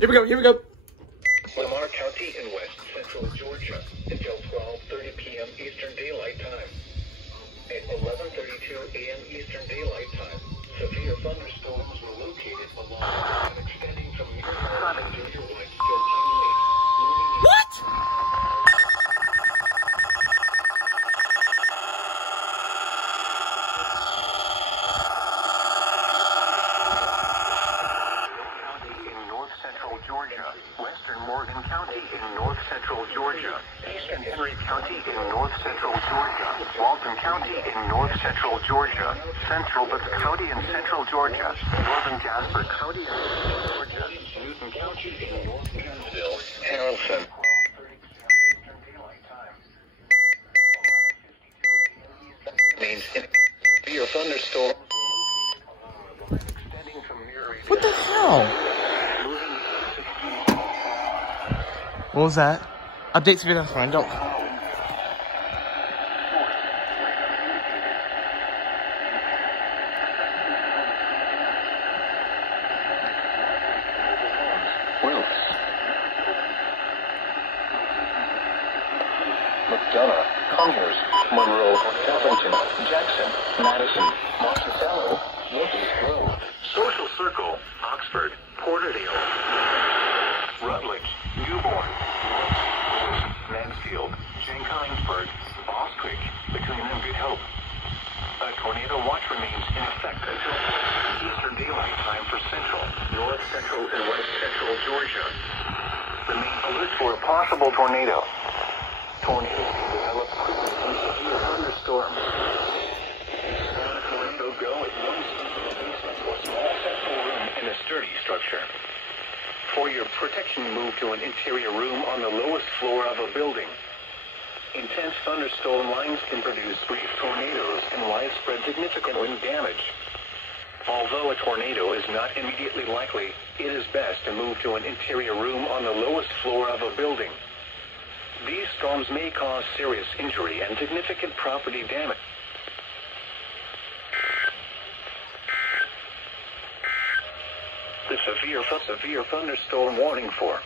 Here we go, here we go. Lamar County in west central Georgia until 12:30 p.m. Eastern Daylight Time. At 11:32 a.m. Eastern Daylight Time, severe thunderstorms were located along and extending from near north to your west County. What? Georgia, western Morgan County in north central Georgia, eastern Henry County in north central Georgia, Walton County in north central Georgia, central Butts County in central Georgia, northern Jasper County in Georgia, Newton County in north Gainesville, Harrison. Means severe thunderstorm. What the hell? What was that? Updates video, that's fine, don't. McDonough, Conyers, Monroe, Covington, Jackson, Madison, Monticello, Northeast Grove, Social Circle, Oxford, Porterdale, Rutledge, Newborn, Mansfield, Jenkinsburg, Boss Creek, between them Good Hope. A tornado watch remains in effect until Eastern Daylight Time for central, north central, and west central Georgia. Remain alert for a possible tornado. Tornadoes can develop quickly from severe thunderstorms. Tornado go at one basement or small central room in a sturdy structure. For your protection, move to an interior room on the lowest floor of a building. Intense thunderstorm lines can produce brief tornadoes and widespread significant wind damage. Although a tornado is not immediately likely, it is best to move to an interior room on the lowest floor of a building. These storms may cause serious injury and significant property damage. The severe thunderstorm warning for